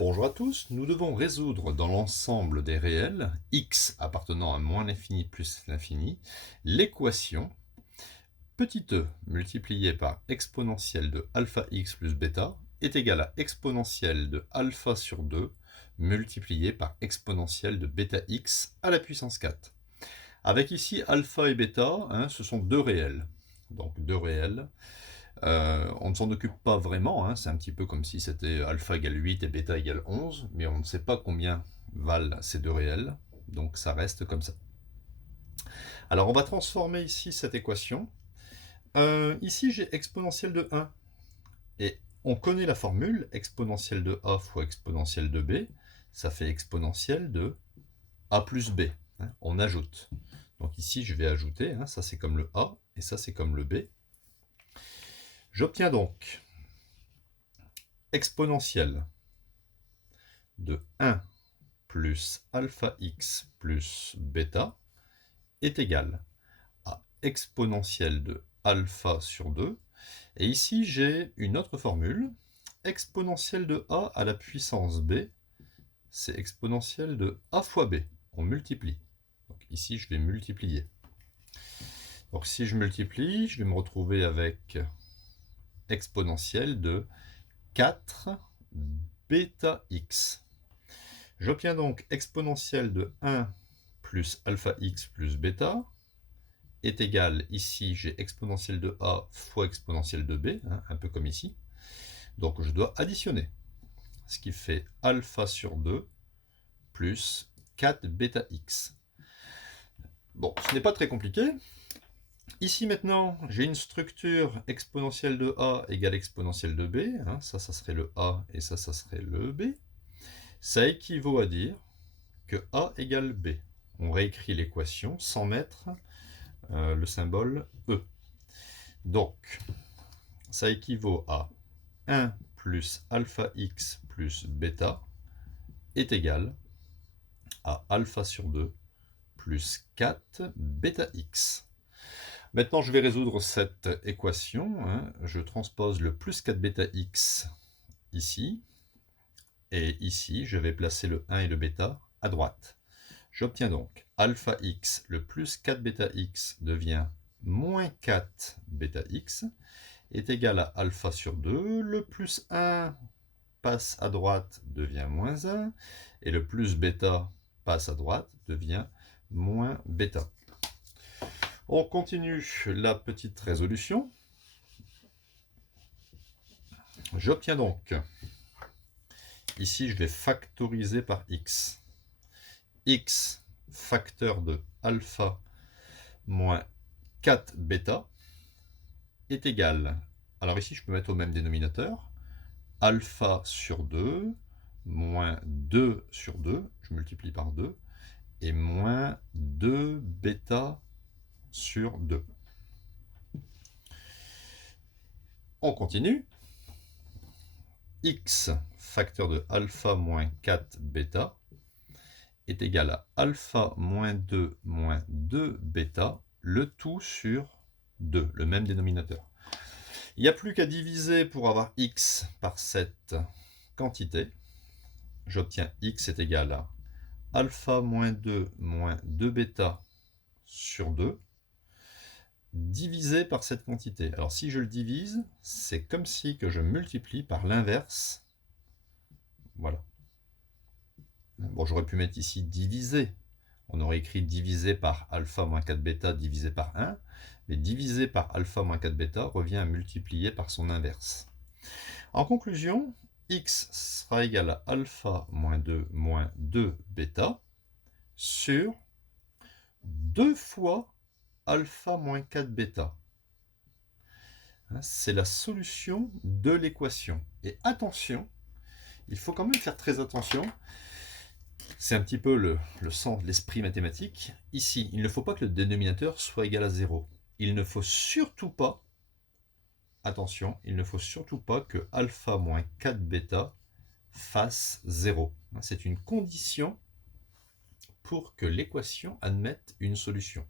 Bonjour à tous, nous devons résoudre dans l'ensemble des réels, x appartenant à moins l'infini plus l'infini, l'équation petit e multiplié par exponentielle de alpha x plus bêta est égal à exponentielle de alpha sur 2 multiplié par exponentielle de bêta x à la puissance 4. Avec ici alpha et bêta, ce sont deux réels. Donc deux réels. On ne s'en occupe pas vraiment, c'est un petit peu comme si c'était alpha égale 8 et bêta égale 11, mais on ne sait pas combien valent ces deux réels, donc ça reste comme ça. Alors on va transformer ici cette équation. Ici j'ai exponentielle de 1, et on connaît la formule, exponentielle de a fois exponentielle de b, ça fait exponentielle de a plus b, on ajoute. Donc ici je vais ajouter, ça c'est comme le a, et ça c'est comme le b. J'obtiens donc exponentielle de 1 plus alpha x plus bêta est égal à exponentielle de alpha sur 2. Et ici, j'ai une autre formule. Exponentielle de a à la puissance b, c'est exponentielle de a fois b. On multiplie. Donc ici, je vais multiplier. Donc si je multiplie, je vais me retrouver avec exponentielle de 4 bêta x. J'obtiens donc exponentielle de 1 plus alpha x plus bêta est égal, ici j'ai exponentielle de a fois exponentielle de b, un peu comme ici. Donc je dois additionner, ce qui fait alpha sur 2 plus 4 bêta x. Bon, ce n'est pas très compliqué. Ici maintenant, j'ai une structure exponentielle de a égale exponentielle de b, ça serait le a et ça serait le b. Ça équivaut à dire que a égale b. On réécrit l'équation sans mettre le symbole E. Donc, ça équivaut à 1 plus alpha x plus bêta est égal à alpha sur 2 plus 4 bêta x. Maintenant, je vais résoudre cette équation. Je transpose le plus 4 bêta x ici. Et ici, je vais placer le 1 et le bêta à droite. J'obtiens donc alpha x, le plus 4 bêta x devient moins 4 bêta x, est égal à alpha sur 2, le plus 1 passe à droite, devient moins 1, et le plus bêta passe à droite, devient moins bêta. On continue la petite résolution. J'obtiens donc, ici je vais factoriser par x. X facteur de alpha moins 4 bêta est égal, alors ici je peux mettre au même dénominateur, alpha sur 2 moins 2 sur 2, je multiplie par 2, et moins 2 bêta sur 2. On continue. X facteur de alpha moins 4 bêta est égal à alpha moins 2 bêta, le tout sur 2, le même dénominateur. Il n'y a plus qu'à diviser pour avoir x par cette quantité. J'obtiens x est égal à alpha moins 2 bêta sur 2 divisé par cette quantité. Alors si je le divise, c'est comme si que je multiplie par l'inverse. Voilà. Bon, j'aurais pu mettre ici divisé. On aurait écrit divisé par alpha moins 4 bêta divisé par 1. Mais divisé par alpha moins 4 bêta revient à multiplier par son inverse. En conclusion, x sera égal à alpha moins 2 bêta sur 2 fois alpha moins 4 bêta. C'est la solution de l'équation. Et attention, il faut quand même faire très attention. C'est un petit peu le sens de l'esprit mathématique. Ici, il ne faut pas que le dénominateur soit égal à 0. Il ne faut surtout pas, attention, il ne faut surtout pas que alpha moins 4 bêta fasse 0. C'est une condition pour que l'équation admette une solution.